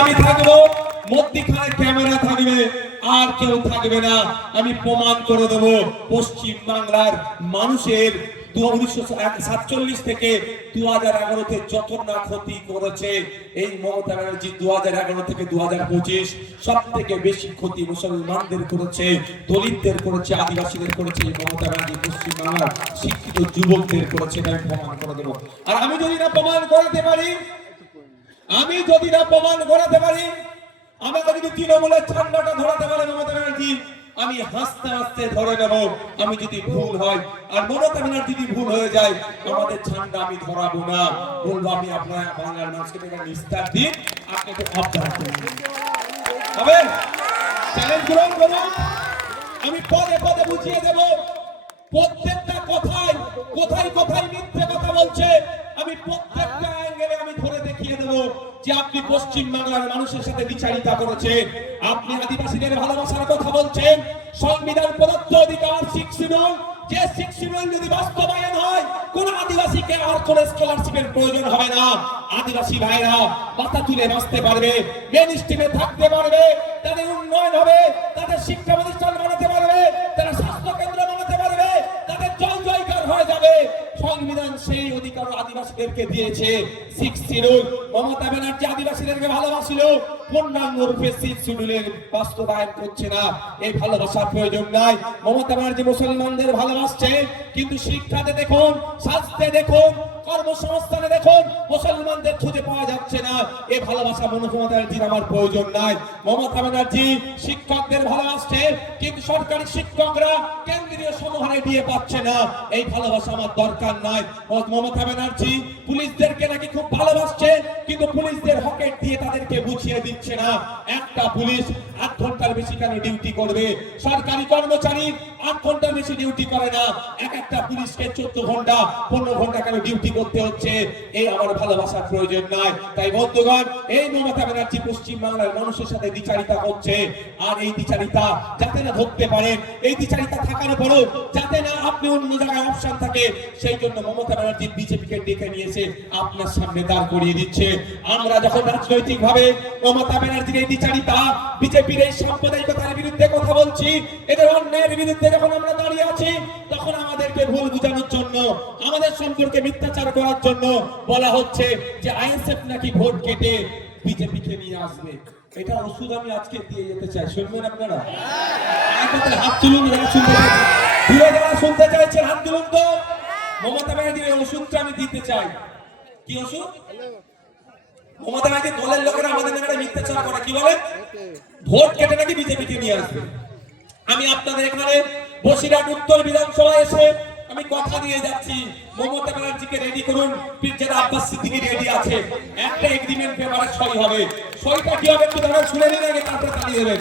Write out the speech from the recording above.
আমি থাকব, মধ্যিখানে ক্যামেরা থাকবে, আর কেউ থাকবে না। আমি প্রমাণ করে দেব, পশ্চিম বাংলার মানুষের দলিতদের করেছে, আদিবাসীদের করেছে মমতা ব্যানার্জি পশ্চিম বাংলার শিক্ষিত যুবকদের করেছে আমি প্রমাণ করে দেবো। আর আমি যদি না প্রমাণ করাতে পারি আমি যদি না প্রমাণ করাতে পারি, আমাকে যদি তৃণমূলের ঠান্ডাটা ধরাতে পারে মমতা ব্যানার্জি, আমি হাসতে হাসতে ধরে নেব। আমি যদি ভুল হয়, আর মমতা ব্যানার্জি যদি ভুল হয়ে যায়, আমাদের ঠান্ডা আমি ধরাবো না। বলব আমি আপনার বাংলার মানুষকে একটা নিস্তার দিন আপনি একটু আপনারা হবে? চ্যালেঞ্জ গ্রহণ করুন আমি পদে পদে বুঝিয়ে দেব। প্রত্যেকটা কথায় কোথায় কোথায় মিথ্যে কথা বলছে। আমি যে আপনি পশ্চিম বাংলার মানুষের সাথে বিচারিতা করেছেন, আপনি আদিবাসীদের ভালোবাসার কথা বলছেন, সংবিধান প্রদত্ত অধিকার শিক্ষিত যে শিক্ষিত যদি বাস্তবায়ন হয়, কোন আদিবাসীকে আর কোন স্কলারশিপের প্রয়োজন হবে না। আদিবাসী ভাইরা, মাথা তুলে বাঁচতে পারবে মেন স্ট্রিমে থাকতে পারবে, তাদের উন্নয়ন হবে, তাদের শিক্ষা প্রতিষ্ঠান বানাতে সংবিধান সেই অধিকার আদিবাসীদেরকে দিয়েছে। মমতা ব্যানার্জি আদিবাসীদেরকে ভালোবাসিল। পূর্ণাঙ্গ রূপে বাস্তবায়ন করছে না। এই ভালোবাসার প্রয়োজন নাই। মমতা ব্যানার্জি মুসলমানদের ভালোবাসছে, কিন্তু শিক্ষাতে দেখুন স্বাস্থ্যে দেখুন, কর্মসংস্থানে দেখুন মুসলমানদের খুঁজে পাওয়া যাচ্ছে না। এই ভালোবাসা মমতা ব্যানার্জির আমার প্রয়োজন নাই। মমতা ব্যানার্জি, শিক্ষকদের ভালোবাসছে, কিন্তু সরকারি শিক্ষকরা কেন্দ্রীয় সমাহারে দিয়ে পাচ্ছে না। এই ভালোবাসা আমার দরকার নাই। মমতা ব্যানার্জি, পুলিশদেরকে নাকি খুব ভালোবাসছে, কিন্তু পুলিশদের হকেট দিয়ে তাদেরকে বুঝিয়ে দিচ্ছে না। একটা পুলিশ আট ঘণ্টার বেশি কেন ডিউটি করবে? সরকারি কর্মচারী আট ঘণ্টার বেশি ডিউটি করে না। এক একটা পুলিশকে চোদ্দ ঘণ্টা, পনেরো ঘণ্টা কেন ডিউটি করতে হচ্ছে? এই আমার ভালোবাসার প্রয়োজন নাই তাই বন্ধুগণ, এই মমতা ব্যানার্জি পশ্চিম বাংলার মানুষের সাথে বিচারিতা করছে আর এই বিচারিতা যাতে না ধরতে পারেন এই বিচারিতা থাকার পরেও যাতে না আপনি অন্য জায়গায় অপশন থাকে, সেই জন্য মমতা ব্যানার্জি বিজেপিকে ডেকে নিয়েছে, আপনার সামনে দাঁড় করিয়ে দিচ্ছে। আমরা যখন রাজনৈতিক ভাবে মমতা ব্যানার্জির এই বিচারিতা বিজেপির এই সাম্প্রদায়িকতার বিরুদ্ধে কথা বলছি, এদের অন্যায়ের বিরুদ্ধে যখন আমরা দাঁড়িয়ে আছি, তখন আমাদেরকে ভুল বোঝানোর জন্য, আমাদের সম্পর্কে মিথ্যাচার করার জন্য বলা হচ্ছে যে আইএসএফ নাকি ভোট কেটে বিজেপিকে নিয়ে আসবে। এটা ওষুধ আমি আজকে দিয়ে যেতে চাই। শুনবেন আপনারা? হাত তুলুন, যারা শুনতে দূরে যারা শুনতে চাইছে হাত তুলুন তো। মমতা ব্যানার্জির ওষুধটা আমি দিতে চাই। কি ওষুধ? মমতা ব্যানার্জি দলের লোকেরা আমাদের নামে মিথ্যাচার করে, কি বলে ভোট কেটে নাকি বিজেপিকে নিয়ে আসবে? আমি আপনাদের এখানে বসিরহাট উত্তর বিধানসভা এসে আমি কথা দিয়ে যাচ্ছি। মমতা ব্যানার্জিকে রেডি করুন। পিরজাদা আব্বাস সিদ্দিকি রেডি আছে। একটা এগ্রিমেন্ট পেপারে সই হবে। সইটা কি হবে একটু শুনে নিন আগে, তারপরে চালিয়ে দেবেন।